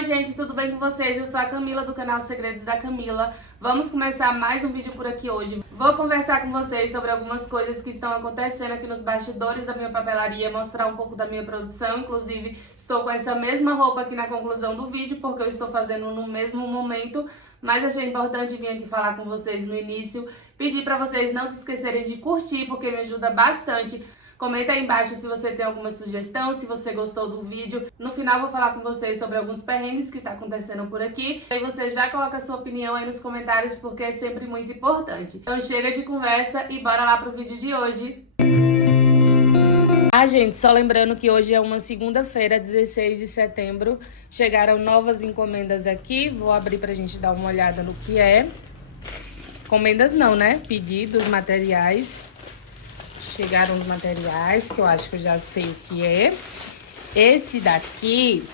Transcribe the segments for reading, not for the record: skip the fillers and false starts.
Oi gente, tudo bem com vocês? Eu sou a Camila do canal Segredos da Camila. Vamos começar mais um vídeo por aqui hoje. Vou conversar com vocês sobre algumas coisas que estão acontecendo aqui nos bastidores da minha papelaria, mostrar um pouco da minha produção. Inclusive, estou com essa mesma roupa aqui na conclusão do vídeo, porque eu estou fazendo no mesmo momento. Mas achei importante vir aqui falar com vocês no início. Pedir para vocês não se esquecerem de curtir, porque me ajuda bastante. Comenta aí embaixo se você tem alguma sugestão, se você gostou do vídeo. No final vou falar com vocês sobre alguns perrengues que tá acontecendo por aqui. Aí você já coloca a sua opinião aí nos comentários, porque é sempre muito importante. Então chega de conversa e bora lá pro vídeo de hoje. Gente, só lembrando que hoje é uma segunda-feira, 16 de setembro. Chegaram novas encomendas aqui. Vou abrir pra gente dar uma olhada no que é. Encomendas não, né? Pedidos, materiais. Chegaram os materiais, que eu acho que eu já sei o que é. Esse daqui...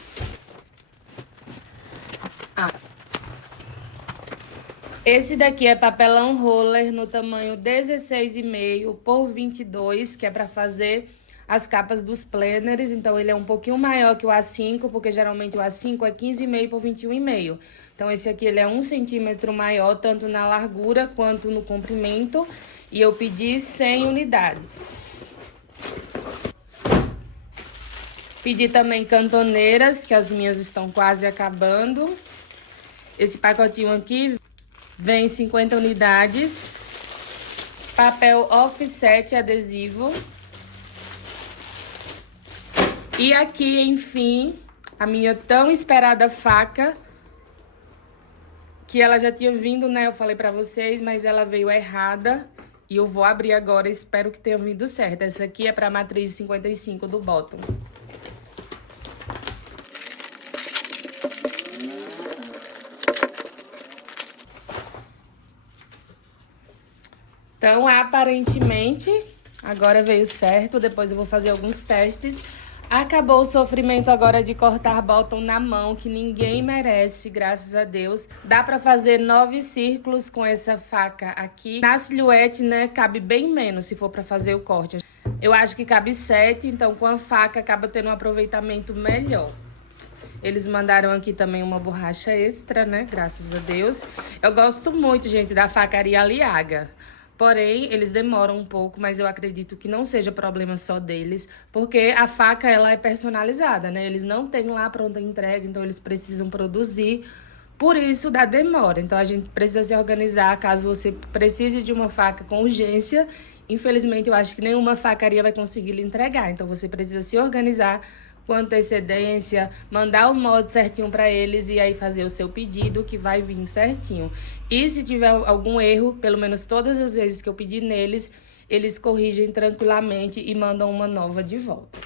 Esse daqui é papelão roller no tamanho 16,5 por 22, que é para fazer as capas dos planners. Então, ele é um pouquinho maior que o A5, porque geralmente o A5 é 15,5 por 21,5. Então, esse aqui ele é 1 centímetro maior, tanto na largura quanto no comprimento. E eu pedi 100 unidades. Pedi também cantoneiras, que as minhas estão quase acabando. Esse pacotinho aqui vem 50 unidades. Papel offset adesivo. E aqui, enfim, a minha tão esperada faca, que ela já tinha vindo, né? Eu falei pra vocês, mas ela veio errada. E eu vou abrir agora, espero que tenha vindo certo. Essa aqui é para a matriz 55 do bottom. Então, aparentemente, agora veio certo. Depois eu vou fazer alguns testes. Acabou o sofrimento agora de cortar bottom na mão, que ninguém merece, graças a Deus. Dá pra fazer 9 círculos com essa faca aqui. Na silhuete, né, cabe bem menos se for pra fazer o corte. Eu acho que cabe 7, então com a faca acaba tendo um aproveitamento melhor. Eles mandaram aqui também uma borracha extra, né, graças a Deus. Eu gosto muito, gente, da facaria Aliaga. Porém, eles demoram um pouco, mas eu acredito que não seja problema só deles, porque a faca, ela é personalizada, né? Eles não têm lá pronta entrega, então eles precisam produzir, por isso dá demora. Então, a gente precisa se organizar caso você precise de uma faca com urgência. Infelizmente, eu acho que nenhuma facaria vai conseguir lhe entregar, então você precisa se organizar com antecedência, mandar o molde certinho para eles e aí fazer o seu pedido que vai vir certinho. E se tiver algum erro, pelo menos todas as vezes que eu pedi neles, eles corrigem tranquilamente e mandam uma nova de volta.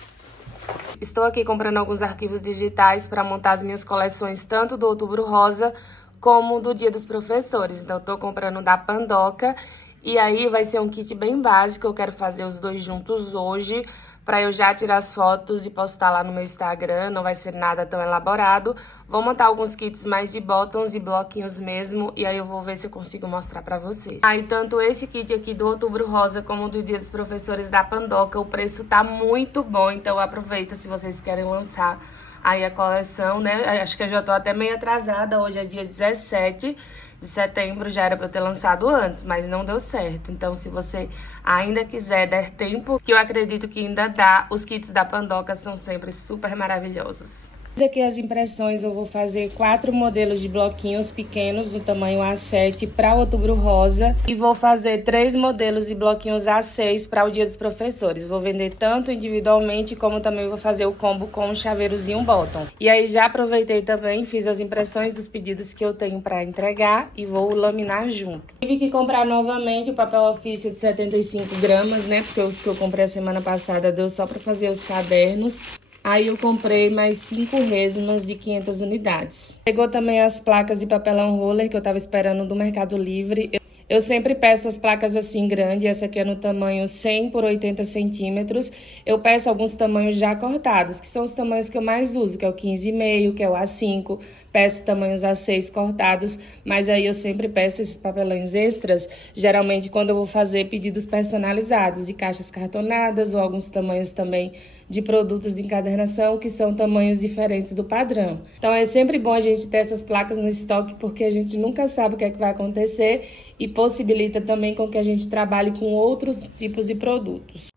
Estou aqui comprando alguns arquivos digitais para montar as minhas coleções, tanto do Outubro Rosa como do Dia dos Professores. Então, estou comprando da Pandoca e aí vai ser um kit bem básico. Eu quero fazer os dois juntos hoje, para eu já tirar as fotos e postar lá no meu Instagram. Não vai ser nada tão elaborado. Vou montar alguns kits mais de bottoms e bloquinhos mesmo, e aí eu vou ver se eu consigo mostrar pra vocês. E tanto esse kit aqui do Outubro Rosa como do Dia dos Professores da Pandoca, o preço tá muito bom, então aproveita se vocês querem lançar aí a coleção, né? Acho que eu já tô até meio atrasada, hoje é dia 17 de setembro, já era pra eu ter lançado antes, mas não deu certo. Então, se você ainda quiser, der tempo, que eu acredito que ainda dá, os kits da Pandoca são sempre super maravilhosos. Aqui as impressões, eu vou fazer 4 modelos de bloquinhos pequenos do tamanho A7 para Outubro Rosa e vou fazer 3 modelos de bloquinhos A6 para o Dia dos Professores. Vou vender tanto individualmente como também vou fazer o combo com um chaveirozinho bottom. E aí já aproveitei também, fiz as impressões dos pedidos que eu tenho para entregar e vou laminar junto. Tive que comprar novamente o papel ofício de 75 gramas, né? Porque os que eu comprei a semana passada deu só para fazer os cadernos. Aí eu comprei mais 5 resmas de 500 unidades. Chegou também as placas de papelão roller que eu tava esperando do Mercado Livre. Eu sempre peço as placas assim grande, essa aqui é no tamanho 100 por 80 centímetros. Eu peço alguns tamanhos já cortados, que são os tamanhos que eu mais uso, que é o 15,5, que é o A5. Peço tamanhos A6 cortados, mas aí eu sempre peço esses papelões extras, geralmente quando eu vou fazer pedidos personalizados, de caixas cartonadas ou alguns tamanhos também de produtos de encadernação que são tamanhos diferentes do padrão. Então é sempre bom a gente ter essas placas no estoque, porque a gente nunca sabe o que é que vai acontecer e possibilita também com que a gente trabalhe com outros tipos de produtos.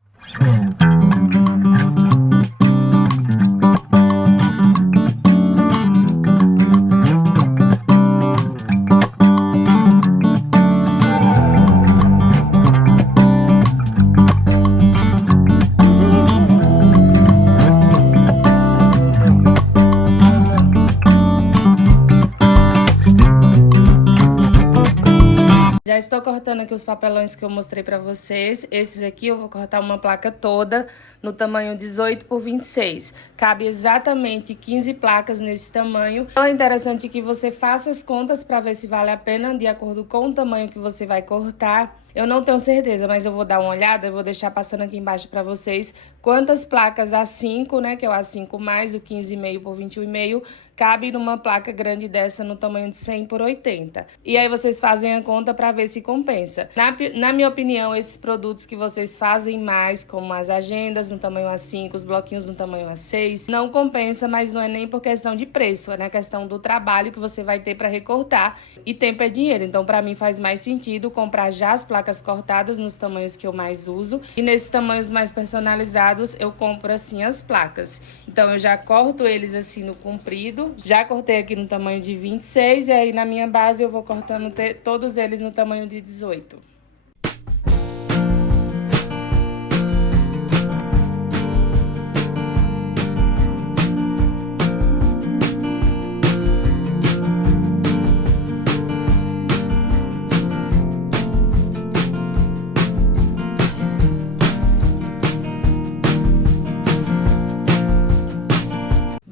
Já estou cortando aqui os papelões que eu mostrei para vocês. Esses aqui eu vou cortar uma placa toda no tamanho 18 por 26. Cabe exatamente 15 placas nesse tamanho. Então é interessante que você faça as contas para ver se vale a pena de acordo com o tamanho que você vai cortar. Eu não tenho certeza, mas eu vou dar uma olhada, eu vou deixar passando aqui embaixo para vocês quantas placas A5, né, que é o A5 mais o 15,5 por 21,5, cabe numa placa grande dessa no tamanho de 100 por 80. E aí vocês fazem a conta para ver se compensa. Na minha opinião, esses produtos que vocês fazem mais, como as agendas no tamanho A5, os bloquinhos no tamanho A6, não compensa, mas não é nem por questão de preço, é na questão do trabalho que você vai ter para recortar. E tempo é dinheiro, então para mim faz mais sentido comprar já as placas cortadas nos tamanhos que eu mais uso, e nesses tamanhos mais personalizados eu compro assim as placas. Então eu já corto eles assim no comprido, já cortei aqui no tamanho de 26 e aí na minha base eu vou cortando todos eles no tamanho de 18.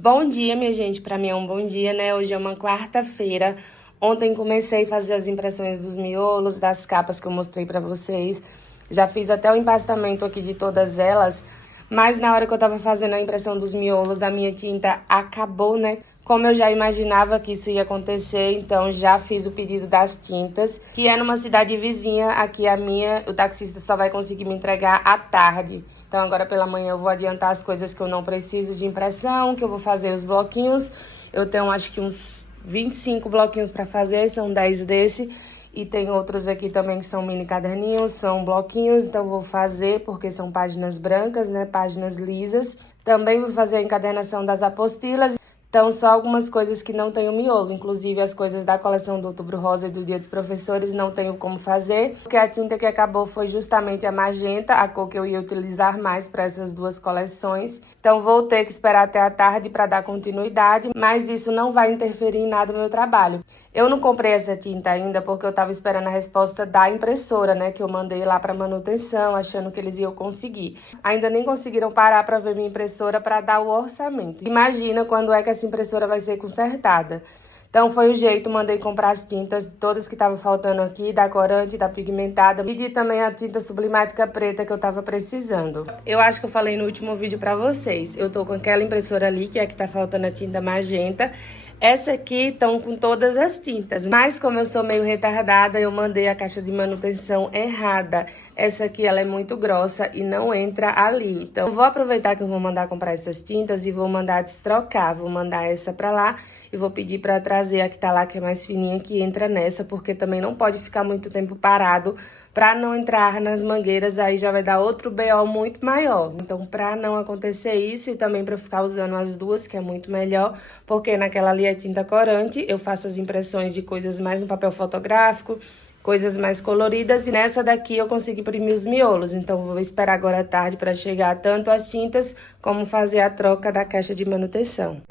Bom dia, minha gente. Para mim é um bom dia, né? Hoje é uma quarta-feira. Ontem comecei a fazer as impressões dos miolos, das capas que eu mostrei para vocês. Já fiz até o empastamento aqui de todas elas, mas na hora que eu tava fazendo a impressão dos miolos, a minha tinta acabou, né? Como eu já imaginava que isso ia acontecer, então já fiz o pedido das tintas, que é numa cidade vizinha aqui a minha, o taxista só vai conseguir me entregar à tarde. Então agora pela manhã eu vou adiantar as coisas que eu não preciso de impressão, que eu vou fazer os bloquinhos. Eu tenho acho que uns 25 bloquinhos para fazer, são 10 desse. E tem outros aqui também que são mini caderninhos, são bloquinhos, então eu vou fazer porque são páginas brancas, né, páginas lisas. Também vou fazer a encadernação das apostilas. Então, só algumas coisas que não tem o miolo, inclusive as coisas da coleção do Outubro Rosa e do Dia dos Professores não tenho como fazer, porque a tinta que acabou foi justamente a magenta, a cor que eu ia utilizar mais para essas duas coleções. Então, vou ter que esperar até a tarde para dar continuidade, mas isso não vai interferir em nada no meu trabalho. Eu não comprei essa tinta ainda porque eu estava esperando a resposta da impressora, né, que eu mandei lá para manutenção, achando que eles iam conseguir. Ainda nem conseguiram parar para ver minha impressora para dar o orçamento. Imagina quando é que essa impressora vai ser consertada. Então foi o jeito, mandei comprar as tintas, todas que estavam faltando aqui, da corante, da pigmentada. Pedi também a tinta sublimática preta que eu tava precisando. Eu acho que eu falei no último vídeo pra vocês. Eu tô com aquela impressora ali, que é a que tá faltando a tinta magenta. Essa aqui estão com todas as tintas, mas como eu sou meio retardada, eu mandei a caixa de manutenção errada. Essa aqui ela é muito grossa e não entra ali. Então eu vou aproveitar que eu vou mandar comprar essas tintas e vou mandar destrocar. Vou mandar essa pra lá e vou pedir pra trazer a que tá lá, que é mais fininha, que entra nessa, porque também não pode ficar muito tempo parado pra não entrar nas mangueiras, aí já vai dar outro BO muito maior. Então, pra não acontecer isso e também pra ficar usando as duas, que é muito melhor, porque naquela ali é tinta corante, eu faço as impressões de coisas mais no papel fotográfico, coisas mais coloridas, e nessa daqui eu consigo imprimir os miolos. Então, vou esperar agora à tarde para chegar tanto as tintas, como fazer a troca da caixa de manutenção.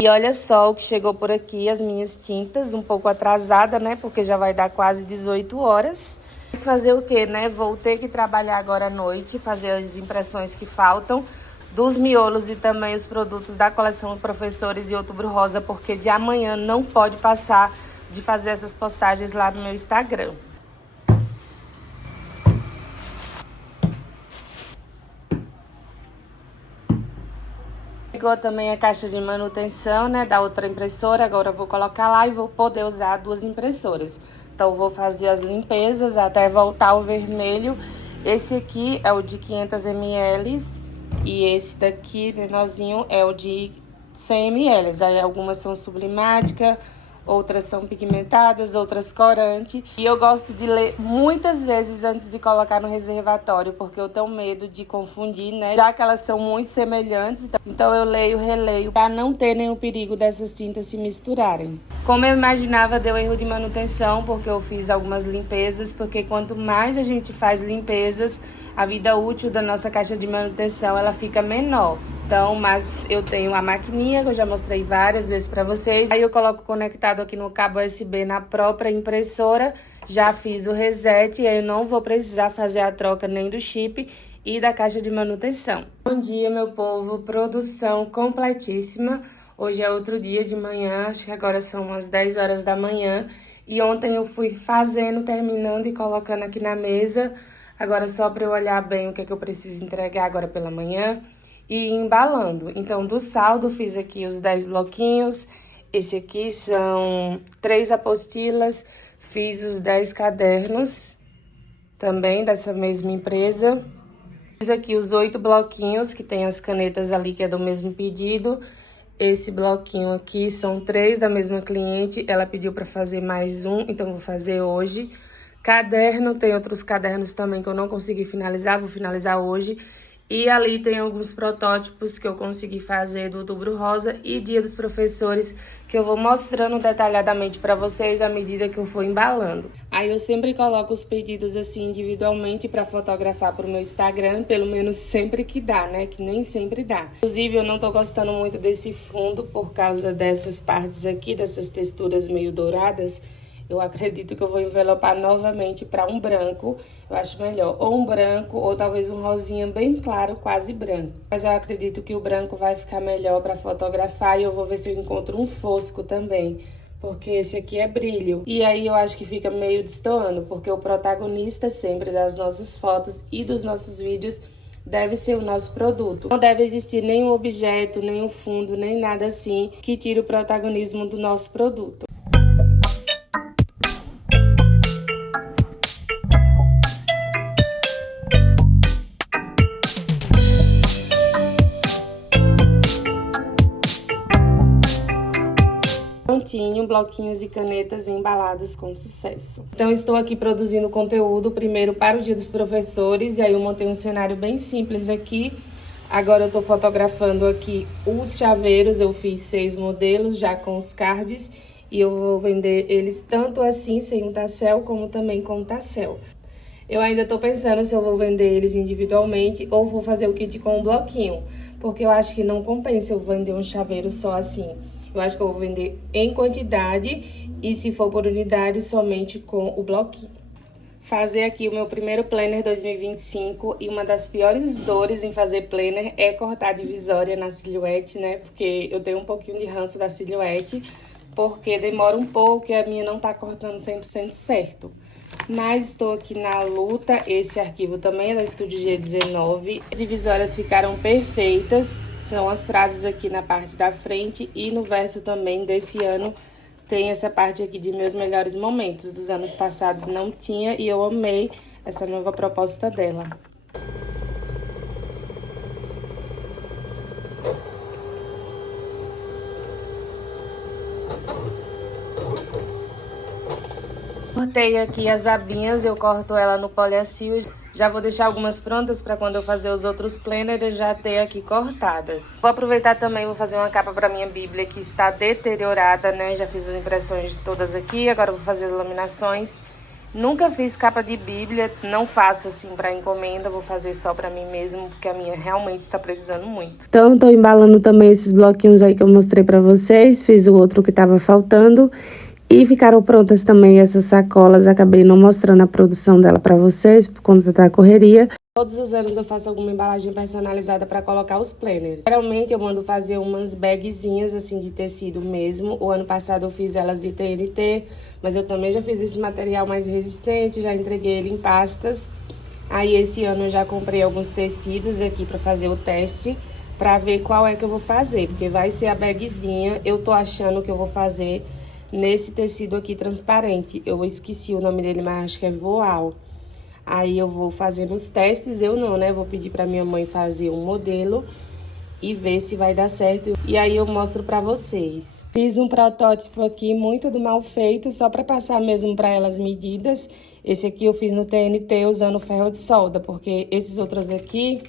E olha só o que chegou por aqui, as minhas tintas, um pouco atrasada, né? Porque já vai dar quase 18 horas. Fazer o quê, né? Vou ter que trabalhar agora à noite, fazer as impressões que faltam dos miolos e também os produtos da coleção Professores e Outubro Rosa, porque de amanhã não pode passar de fazer essas postagens lá no meu Instagram. Chegou também a caixa de manutenção, né, da outra impressora. Agora eu vou colocar lá e vou poder usar 2 impressoras. Então, vou fazer as limpezas até voltar o vermelho. Esse aqui é o de 500 ml e esse daqui, menorzinho, é o de 100 ml. Aí, algumas são sublimática, outras são pigmentadas, outras corante. E eu gosto de ler muitas vezes antes de colocar no reservatório, porque eu tenho medo de confundir, né? Já que elas são muito semelhantes, então eu leio, releio, para não ter nenhum perigo dessas tintas se misturarem. Como eu imaginava, deu erro de manutenção, porque eu fiz algumas limpezas, porque quanto mais a gente faz limpezas, a vida útil da nossa caixa de manutenção, ela fica menor. Então, mas eu tenho a maquininha, que eu já mostrei várias vezes para vocês. Aí eu coloco conectado aqui no cabo USB na própria impressora. Já fiz o reset e aí eu não vou precisar fazer a troca nem do chip e da caixa de manutenção. Bom dia, meu povo. Produção completíssima. Hoje é outro dia de manhã, acho que agora são umas 10 horas da manhã. E ontem eu fui fazendo, terminando e colocando aqui na mesa. Agora só para eu olhar bem o que é que eu preciso entregar agora pela manhã e ir embalando. Então, do saldo, fiz aqui os 10 bloquinhos. Esse aqui são 3 apostilas. Fiz os 10 cadernos, também dessa mesma empresa. Fiz aqui os 8 bloquinhos, que tem as canetas ali, que é do mesmo pedido. Esse bloquinho aqui são 3 da mesma cliente. Ela pediu para fazer mais um, então vou fazer hoje. Caderno, tem outros cadernos também que eu não consegui finalizar, vou finalizar hoje. E ali tem alguns protótipos que eu consegui fazer do Outubro Rosa e Dia dos Professores, que eu vou mostrando detalhadamente para vocês à medida que eu for embalando. Aí eu sempre coloco os pedidos assim individualmente para fotografar para o meu Instagram, pelo menos sempre que dá, né? Que nem sempre dá. Inclusive, eu não tô gostando muito desse fundo por causa dessas partes aqui, dessas texturas meio douradas. Eu acredito que eu vou envelopar novamente para um branco, eu acho melhor. Ou um branco, ou talvez um rosinha bem claro, quase branco. Mas eu acredito que o branco vai ficar melhor para fotografar e eu vou ver se eu encontro um fosco também. Porque esse aqui é brilho. E aí eu acho que fica meio destoando, porque o protagonista sempre das nossas fotos e dos nossos vídeos deve ser o nosso produto. Não deve existir nenhum objeto, nenhum fundo, nem nada assim que tire o protagonismo do nosso produto. Prontinho, bloquinhos e canetas embaladas com sucesso. Então, estou aqui produzindo conteúdo primeiro para o Dia dos Professores, e aí eu montei um cenário bem simples aqui. Agora eu tô fotografando aqui os chaveiros, eu fiz 6 modelos já com os cards, e eu vou vender eles tanto assim, sem um tassel, como também com um tassel. Eu ainda tô pensando se eu vou vender eles individualmente ou vou fazer o kit com um bloquinho, porque eu acho que não compensa eu vender um chaveiro só assim. Eu acho que eu vou vender em quantidade e, se for por unidade, somente com o bloquinho. Fazer aqui o meu primeiro planner 2025 e uma das piores dores em fazer planner é cortar a divisória na silhuete, né? Porque eu tenho um pouquinho de ranço da silhuete, porque demora um pouco e a minha não tá cortando 100% certo. Mas estou aqui na luta. Esse arquivo também é da Estúdio G19. As divisórias ficaram perfeitas. São as frases aqui na parte da frente e no verso também desse ano tem essa parte aqui de meus melhores momentos. Dos anos passados não tinha e eu amei essa nova proposta dela. Cortei aqui as abinhas, eu corto ela no poliacil. Já vou deixar algumas prontas para quando eu fazer os outros planners eu já ter aqui cortadas. Vou aproveitar também, vou fazer uma capa para minha bíblia que está deteriorada, né? Já fiz as impressões de todas aqui, agora eu vou fazer as laminações. Nunca fiz capa de bíblia, não faço assim para encomenda, vou fazer só para mim mesmo, porque a minha realmente está precisando muito. Então, tô embalando também esses bloquinhos aí que eu mostrei para vocês, fiz o outro que tava faltando. E ficaram prontas também essas sacolas, acabei não mostrando a produção dela para vocês por conta da correria. Todos os anos eu faço alguma embalagem personalizada para colocar os planners. Geralmente eu mando fazer umas bagzinhas assim de tecido mesmo. O ano passado eu fiz elas de TNT, mas eu também já fiz esse material mais resistente, já entreguei ele em pastas. Aí esse ano eu já comprei alguns tecidos aqui para fazer o teste, para ver qual é que eu vou fazer, porque vai ser a bagzinha. Eu tô achando que eu vou fazer nesse tecido aqui transparente. Eu esqueci o nome dele, mas acho que é voal. Aí eu vou fazendo os testes, eu não, né? Vou pedir pra minha mãe fazer um modelo e ver se vai dar certo. E aí eu mostro pra vocês. Fiz um protótipo aqui muito do mal feito, só pra passar mesmo pra elas medidas. Esse aqui eu fiz no TNT usando ferro de solda, porque esses outros aqui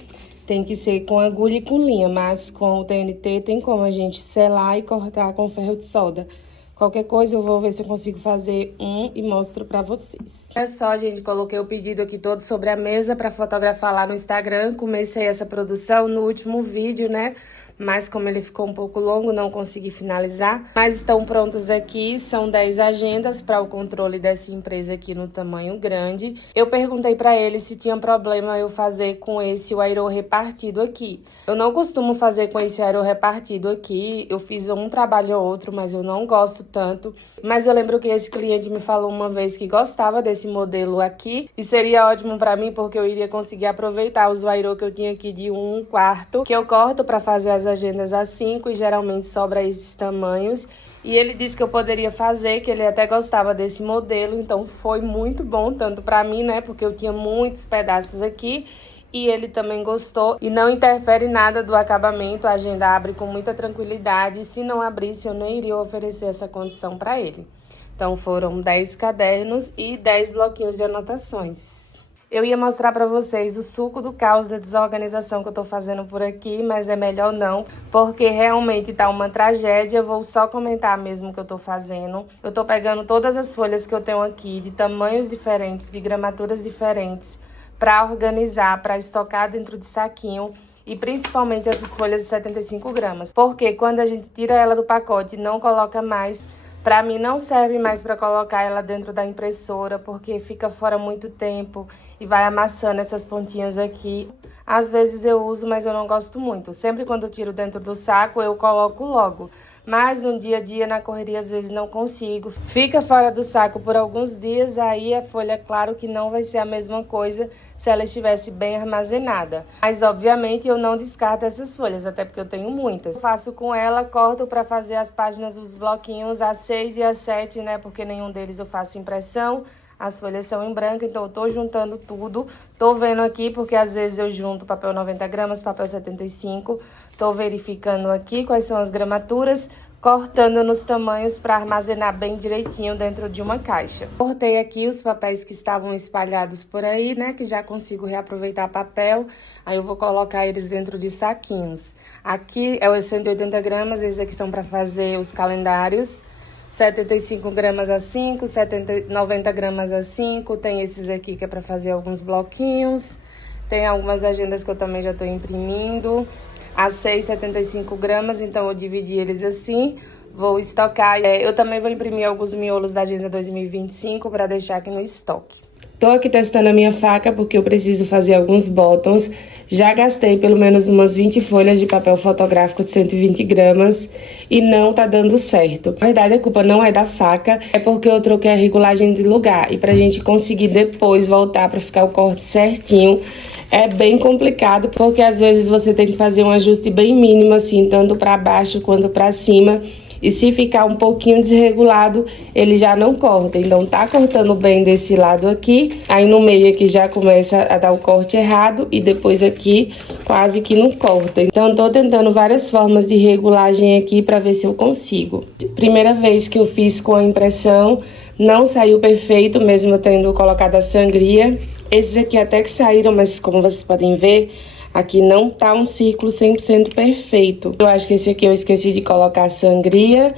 tem que ser com agulha e com linha, mas com o TNT tem como a gente selar e cortar com ferro de solda. Qualquer coisa eu vou ver se eu consigo fazer um e mostro pra vocês. É só, gente, coloquei o pedido aqui todo sobre a mesa pra fotografar lá no Instagram. Comecei essa produção no último vídeo, né? Mas como ele ficou um pouco longo, não consegui finalizar. Mas estão prontos aqui, são 10 agendas para o controle dessa empresa aqui no tamanho grande. Eu perguntei para ele se tinha problema eu fazer com esse aerô repartido aqui. Eu não costumo fazer com esse aerô repartido aqui, eu fiz um trabalho ou outro, mas eu não gosto tanto. Mas eu lembro que esse cliente me falou uma vez que gostava desse modelo aqui e seria ótimo para mim porque eu iria conseguir aproveitar os aerô que eu tinha aqui de 1/4, que eu corto para fazer as agendas A5 e geralmente sobra esses tamanhos. E ele disse que eu poderia fazer, que ele até gostava desse modelo, então foi muito bom, tanto para mim, né, porque eu tinha muitos pedaços aqui, e ele também gostou. E não interfere nada do acabamento, a agenda abre com muita tranquilidade, e se não abrisse eu não iria oferecer essa condição para ele. Então foram 10 cadernos e 10 bloquinhos de anotações. Eu ia mostrar pra vocês o suco do caos da desorganização que eu tô fazendo por aqui, mas é melhor não, porque realmente tá uma tragédia. Eu vou só comentar mesmo o que eu tô fazendo. Eu tô pegando todas as folhas que eu tenho aqui, de tamanhos diferentes, de gramaturas diferentes, pra organizar, pra estocar dentro de saquinho. E principalmente essas folhas de 75 gramas, porque quando a gente tira ela do pacote e não coloca mais, para mim não serve mais para colocar ela dentro da impressora, porque fica fora muito tempo e vai amassando essas pontinhas aqui. Às vezes eu uso, mas eu não gosto muito. Sempre quando eu tiro dentro do saco, eu coloco logo. Mas no dia a dia, na correria, às vezes não consigo. Fica fora do saco por alguns dias, aí a folha, claro que não vai ser a mesma coisa se ela estivesse bem armazenada. Mas, obviamente, eu não descarto essas folhas, até porque eu tenho muitas. Eu faço com ela, corto para fazer as páginas dos bloquinhos A6 e A7, né? Porque nenhum deles eu faço impressão. As folhas são em branco, então eu tô juntando tudo. Tô vendo aqui, porque às vezes eu junto papel 90 gramas, papel 75. Tô verificando aqui quais são as gramaturas, cortando nos tamanhos para armazenar bem direitinho dentro de uma caixa. Cortei aqui os papéis que estavam espalhados por aí, né, que já consigo reaproveitar papel. Aí eu vou colocar eles dentro de saquinhos. Aqui é os 180 gramas, esses aqui são para fazer os calendários. 75 gramas A5, 90 gramas A5, tem esses aqui que é para fazer alguns bloquinhos, tem algumas agendas que eu também já estou imprimindo, A6, 75 gramas, então eu dividi eles assim, vou estocar. Eu também vou imprimir alguns miolos da agenda 2025 para deixar aqui no estoque. Tô aqui testando a minha faca porque eu preciso fazer alguns bottoms. Já gastei pelo menos umas 20 folhas de papel fotográfico de 120 gramas e não tá dando certo. Na verdade, a culpa não é da faca, é porque eu troquei a regulagem de lugar. E pra gente conseguir depois voltar pra ficar o corte certinho, é bem complicado, porque às vezes você tem que fazer um ajuste bem mínimo, assim, tanto pra baixo quanto pra cima. E se ficar um pouquinho desregulado, ele já não corta. Então, tá cortando bem desse lado aqui. Aí, no meio aqui já começa a dar o corte errado. E depois aqui, quase que não corta. Então, tô tentando várias formas de regulagem aqui pra ver se eu consigo. Primeira vez que eu fiz com a impressão, não saiu perfeito, mesmo eu tendo colocado a sangria. Esses aqui até que saíram, mas como vocês podem ver, aqui não tá um círculo 100% perfeito. Eu acho que esse aqui eu esqueci de colocar a sangria.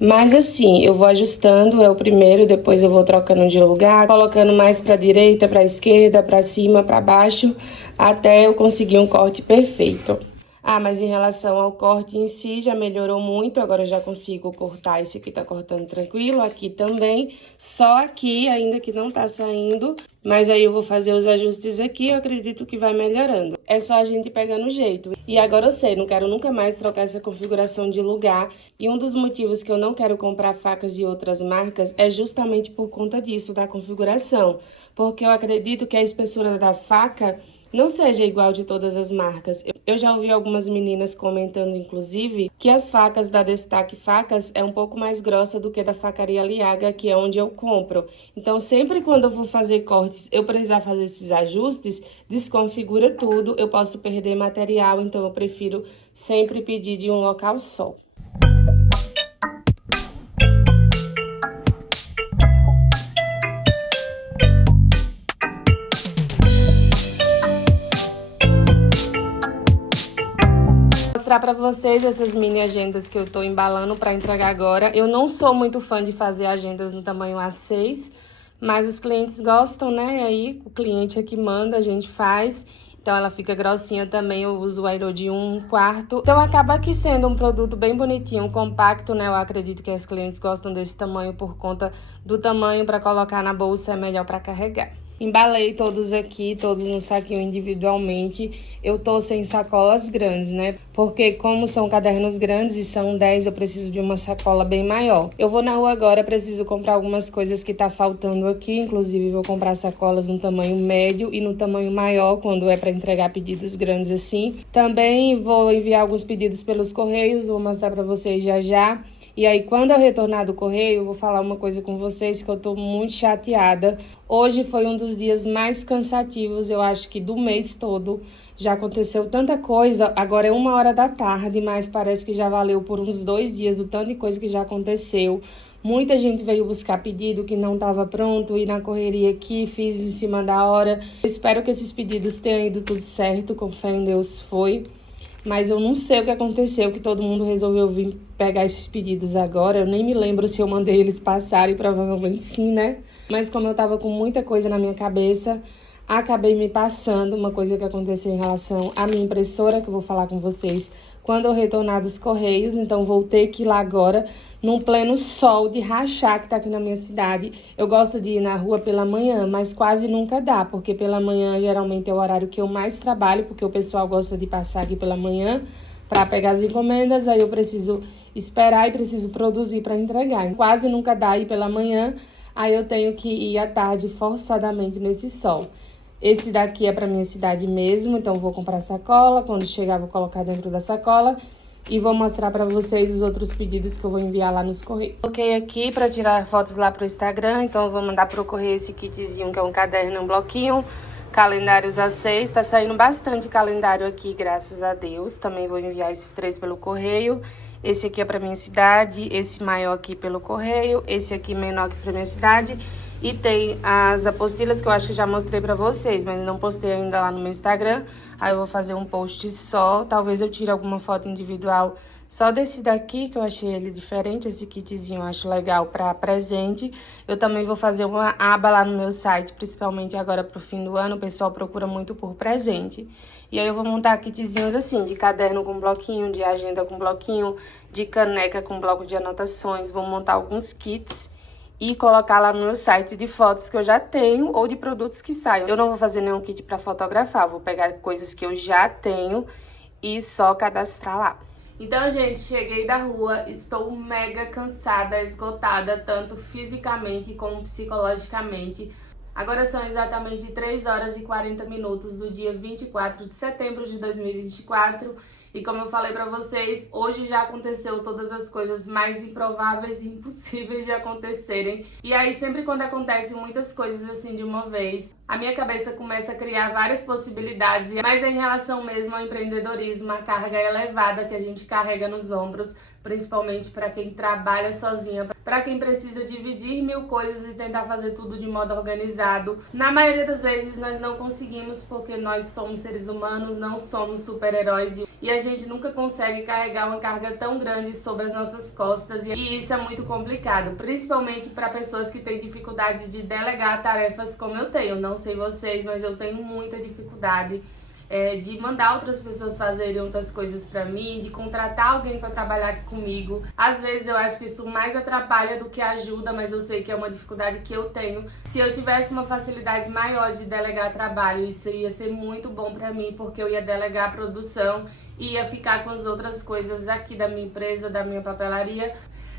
Mas assim, eu vou ajustando, é o primeiro, depois eu vou trocando de lugar, colocando mais pra direita, pra esquerda, pra cima, pra baixo, até eu conseguir um corte perfeito. Ah, mas em relação ao corte em si, já melhorou muito, agora eu já consigo cortar, esse aqui tá cortando tranquilo, aqui também, só aqui ainda que não tá saindo, mas aí eu vou fazer os ajustes aqui, eu acredito que vai melhorando. É só a gente pegando o jeito. E agora eu sei, não quero nunca mais trocar essa configuração de lugar, e um dos motivos que eu não quero comprar facas de outras marcas é justamente por conta disso, da configuração, porque eu acredito que a espessura da faca não seja igual de todas as marcas. Eu já ouvi algumas meninas comentando, inclusive, que as facas da Destaque Facas é um pouco mais grossa do que da Facaria Aliaga, que é onde eu compro. Então, sempre quando eu vou fazer cortes, eu precisar fazer esses ajustes, desconfigura tudo, eu posso perder material, então eu prefiro sempre pedir de um local só. Mostrar para vocês essas mini agendas que eu tô embalando para entregar agora. Eu não sou muito fã de fazer agendas no tamanho A6, mas os clientes gostam, né? E aí o cliente é que manda, a gente faz. Então ela fica grossinha também, eu uso o aero de 1/4. Então acaba aqui sendo um produto bem bonitinho, compacto, né? Eu acredito que as clientes gostam desse tamanho por conta do tamanho para colocar na bolsa, é melhor para carregar. Embalei todos aqui, todos no saquinho individualmente. Eu tô sem sacolas grandes, né? Porque como são cadernos grandes e são 10, eu preciso de uma sacola bem maior. Eu vou na rua agora, preciso comprar algumas coisas que tá faltando aqui. Inclusive, vou comprar sacolas no tamanho médio e no tamanho maior, quando é para entregar pedidos grandes assim. Também vou enviar alguns pedidos pelos correios, vou mostrar para vocês já já. E aí, quando eu retornar do correio, eu vou falar uma coisa com vocês que eu tô muito chateada. Hoje foi um dos dias mais cansativos, eu acho que do mês todo. Já aconteceu tanta coisa, agora é 1h da tarde, mas parece que já valeu por uns 2 dias do tanto de coisa que já aconteceu. Muita gente veio buscar pedido que não estava pronto e na correria aqui, fiz em cima da hora. Espero que esses pedidos tenham ido tudo certo, com fé em Deus foi. Mas eu não sei o que aconteceu, que todo mundo resolveu vir pegar esses pedidos agora. Eu nem me lembro se eu mandei eles passarem, provavelmente sim, né? Mas como eu tava com muita coisa na minha cabeça, acabei me passando uma coisa que aconteceu em relação à minha impressora, que eu vou falar com vocês quando eu retornar dos correios. Então, vou ter que ir lá agora, num pleno sol de rachar que tá aqui na minha cidade. Eu gosto de ir na rua pela manhã, mas quase nunca dá, porque pela manhã geralmente é o horário que eu mais trabalho, porque o pessoal gosta de passar aqui pela manhã para pegar as encomendas, aí eu preciso esperar e preciso produzir para entregar. Quase nunca dá ir pela manhã, aí eu tenho que ir à tarde forçadamente nesse sol. Esse daqui é para minha cidade mesmo, então vou comprar sacola, quando chegar vou colocar dentro da sacola e vou mostrar para vocês os outros pedidos que eu vou enviar lá nos correios. Coloquei aqui para tirar fotos lá pro Instagram, então eu vou mandar pro correio esse kitzinho que é um caderno, um bloquinho, calendários A6, tá saindo bastante calendário aqui, graças a Deus. Também vou enviar esses 3 pelo correio. Esse aqui é para minha cidade, esse maior aqui pelo correio, esse aqui menor aqui para minha cidade. E tem as apostilas que eu acho que já mostrei pra vocês, mas não postei ainda lá no meu Instagram. Aí eu vou fazer um post só, talvez eu tire alguma foto individual só desse daqui, que eu achei ele diferente. Esse kitzinho eu acho legal pra presente. Eu também vou fazer uma aba lá no meu site, principalmente agora pro fim do ano, o pessoal procura muito por presente. E aí eu vou montar kitzinhos assim, de caderno com bloquinho, de agenda com bloquinho, de caneca com bloco de anotações. Vou montar alguns kits e colocar lá no meu site de fotos que eu já tenho ou de produtos que saiam. Eu não vou fazer nenhum kit para fotografar, vou pegar coisas que eu já tenho e só cadastrar lá. Então, gente, cheguei da rua, estou mega cansada, esgotada, tanto fisicamente como psicologicamente. Agora são exatamente 3h40 do dia 24 de setembro de 2024. E como eu falei pra vocês, hoje já aconteceu todas as coisas mais improváveis e impossíveis de acontecerem. E aí, sempre quando acontecem muitas coisas assim de uma vez, a minha cabeça começa a criar várias possibilidades. Mas em relação mesmo ao empreendedorismo, a carga elevada que a gente carrega nos ombros, principalmente para quem trabalha sozinha, para quem precisa dividir 1000 coisas e tentar fazer tudo de modo organizado. Na maioria das vezes nós não conseguimos, porque nós somos seres humanos, não somos super-heróis e a gente nunca consegue carregar uma carga tão grande sobre as nossas costas e isso é muito complicado, principalmente para pessoas que têm dificuldade de delegar tarefas como eu tenho. Não sei vocês, mas eu tenho muita dificuldade. de mandar outras pessoas fazerem outras coisas pra mim, de contratar alguém pra trabalhar aqui comigo. Às vezes eu acho que isso mais atrapalha do que ajuda, mas eu sei que é uma dificuldade que eu tenho. Se eu tivesse uma facilidade maior de delegar trabalho, isso ia ser muito bom pra mim, porque eu ia delegar a produção e ia ficar com as outras coisas aqui da minha empresa, da minha papelaria.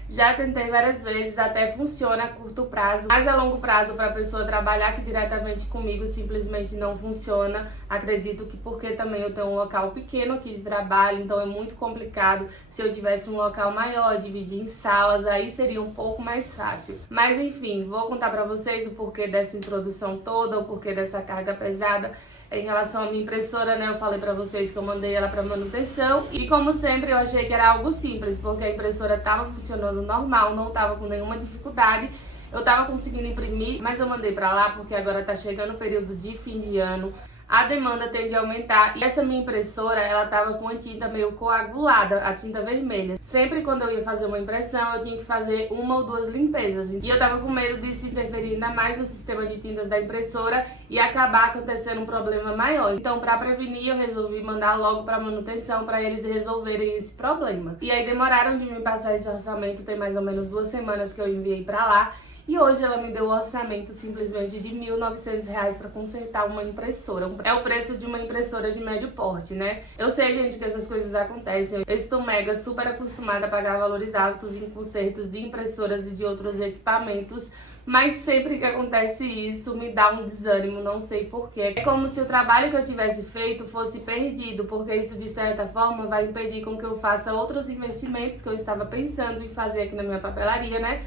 Já tentei várias vezes, até funciona a curto prazo, mas a longo prazo para a pessoa trabalhar aqui diretamente comigo simplesmente não funciona. Acredito que porque também eu tenho um local pequeno aqui de trabalho, então é muito complicado. Se eu tivesse um local maior, dividir em salas, aí seria um pouco mais fácil. Mas enfim, vou contar para vocês o porquê dessa introdução toda, o porquê dessa carga pesada. Em relação à minha impressora, né, eu falei pra vocês que eu mandei ela pra manutenção e como sempre eu achei que era algo simples, porque a impressora tava funcionando normal, não tava com nenhuma dificuldade, eu tava conseguindo imprimir, mas eu mandei pra lá porque agora tá chegando o período de fim de ano, a demanda tende a aumentar e essa minha impressora, ela tava com a tinta meio coagulada, a tinta vermelha. Sempre quando eu ia fazer uma impressão, eu tinha que fazer uma ou duas limpezas. E eu tava com medo disso interferir ainda mais no sistema de tintas da impressora e acabar acontecendo um problema maior. Então, para prevenir, eu resolvi mandar logo para manutenção para eles resolverem esse problema. E aí demoraram de me passar esse orçamento, tem mais ou menos 2 semanas que eu enviei para lá. E hoje ela me deu um orçamento simplesmente de R$ 1.900 para consertar uma impressora. É o preço de uma impressora de médio porte, né? Eu sei, gente, que essas coisas acontecem. Eu estou mega super acostumada a pagar valores altos em consertos de impressoras e de outros equipamentos. Mas sempre que acontece isso, me dá um desânimo, não sei porquê. É como se o trabalho que eu tivesse feito fosse perdido, porque isso de certa forma vai impedir com que eu faça outros investimentos que eu estava pensando em fazer aqui na minha papelaria, né?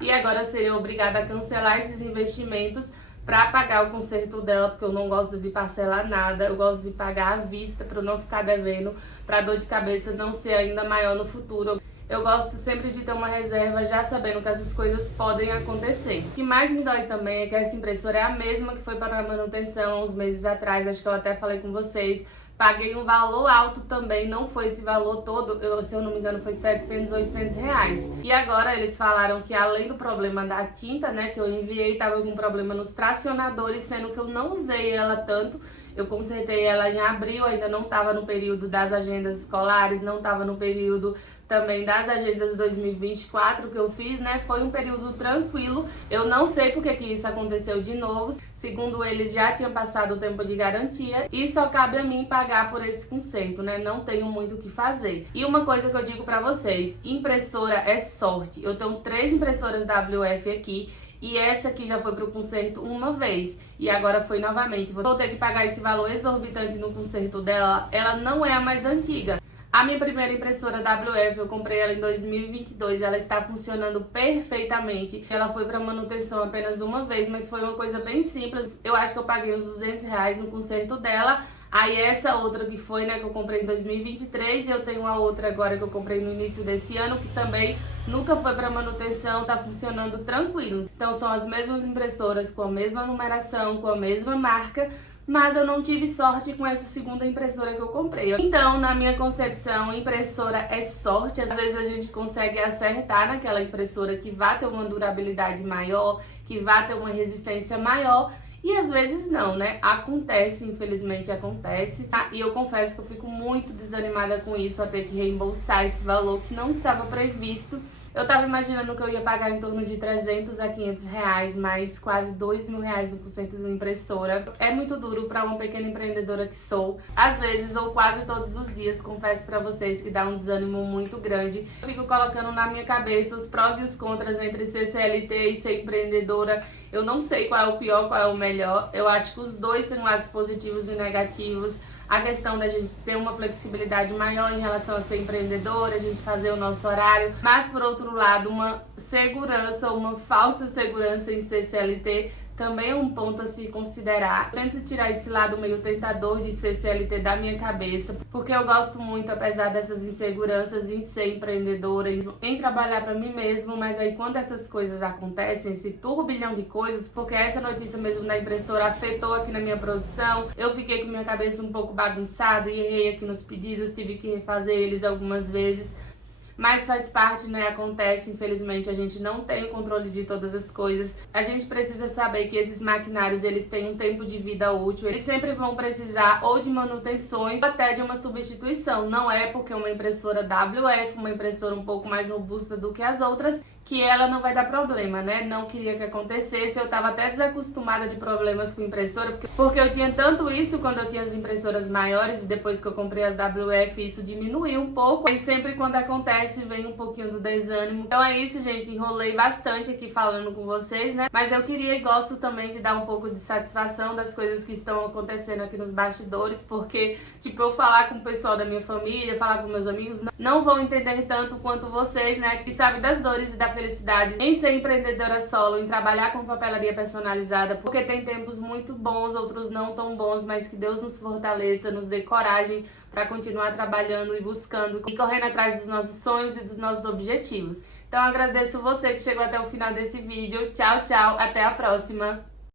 E agora eu seria obrigada a cancelar esses investimentos para pagar o conserto dela, porque eu não gosto de parcelar nada, eu gosto de pagar à vista para eu não ficar devendo, para a dor de cabeça não ser ainda maior no futuro. Eu gosto sempre de ter uma reserva já sabendo que essas coisas podem acontecer. O que mais me dói também é que essa impressora é a mesma que foi para a manutenção uns meses atrás, acho que eu até falei com vocês. Paguei um valor alto também, não foi esse valor todo, se eu não me engano foi 700, 800 reais. E agora eles falaram que além do problema da tinta, né, que eu enviei, tava com problema nos tracionadores, sendo que eu não usei ela tanto. Eu consertei ela em abril, ainda não estava no período das agendas escolares, não estava no período também das agendas 2024 que eu fiz, né? Foi um período tranquilo. Eu não sei porque que isso aconteceu de novo. Segundo eles, já tinha passado o tempo de garantia e só cabe a mim pagar por esse conserto, né? Não tenho muito o que fazer. E uma coisa que eu digo pra vocês, impressora é sorte. Eu tenho 3 impressoras WF aqui. E essa aqui já foi pro conserto uma vez e agora foi novamente. Vou ter que pagar esse valor exorbitante no conserto dela. Ela não é a mais antiga. A minha primeira impressora WF, eu comprei ela em 2022, ela está funcionando perfeitamente. Ela foi para manutenção apenas uma vez, mas foi uma coisa bem simples. Eu acho que eu paguei uns 200 reais no conserto dela. Aí essa outra que foi, né, que eu comprei em 2023, e eu tenho a outra agora que eu comprei no início desse ano, que também nunca foi para manutenção, tá funcionando tranquilo. Então são as mesmas impressoras, com a mesma numeração, com a mesma marca, mas eu não tive sorte com essa segunda impressora que eu comprei. Então, na minha concepção, impressora é sorte. Às vezes a gente consegue acertar naquela impressora que vai ter uma durabilidade maior, que vai ter uma resistência maior, e às vezes não, né? Acontece, infelizmente acontece. Tá? E eu confesso que eu fico muito desanimada com isso, a ter que reembolsar esse valor que não estava previsto. Eu tava imaginando que eu ia pagar em torno de 300 a 500 reais, mais quase 2 mil reais no conserto de uma impressora. É muito duro para uma pequena empreendedora que sou. Às vezes, ou quase todos os dias, confesso para vocês que dá um desânimo muito grande. Eu fico colocando na minha cabeça os prós e os contras entre ser CLT e ser empreendedora. Eu não sei qual é o pior, qual é o melhor. Eu acho que os dois têm lados positivos e negativos. A questão da gente ter uma flexibilidade maior em relação a ser empreendedora, a gente fazer o nosso horário, mas por outro lado, uma segurança, uma falsa segurança em ser CLT também é um ponto a se considerar. Eu tento tirar esse lado meio tentador de ser CLT da minha cabeça, porque eu gosto muito, apesar dessas inseguranças, em ser empreendedora, em trabalhar para mim mesmo, mas aí quando essas coisas acontecem, esse turbilhão de coisas, porque essa notícia mesmo da impressora afetou aqui na minha produção, eu fiquei com minha cabeça um pouco bagunçada e errei aqui nos pedidos, tive que refazer eles algumas vezes. mas faz parte, né? Acontece, infelizmente, a gente não tem o controle de todas as coisas. A gente precisa saber que esses maquinários, eles têm um tempo de vida útil, eles sempre vão precisar ou de manutenções ou até de uma substituição. Não é porque uma impressora WF, uma impressora um pouco mais robusta do que as outras, que ela não vai dar problema, né? Não queria que acontecesse. Eu tava até desacostumada de problemas com impressora, porque eu tinha tanto isso quando eu tinha as impressoras maiores, e depois que eu comprei as WF, isso diminuiu um pouco. E sempre quando acontece, vem um pouquinho do desânimo. Então é isso, gente. Enrolei bastante aqui falando com vocês, né? Mas eu queria e gosto também de dar um pouco de satisfação das coisas que estão acontecendo aqui nos bastidores, porque, tipo, eu falar com o pessoal da minha família, falar com meus amigos, não vão entender tanto quanto vocês, né? Que sabem das dores e da felicidade em ser empreendedora solo, em trabalhar com papelaria personalizada, porque tem tempos muito bons, outros não tão bons, mas que Deus nos fortaleça, nos dê coragem para continuar trabalhando e buscando e correndo atrás dos nossos sonhos e dos nossos objetivos. Então agradeço você que chegou até o final desse vídeo. Tchau, tchau, até a próxima!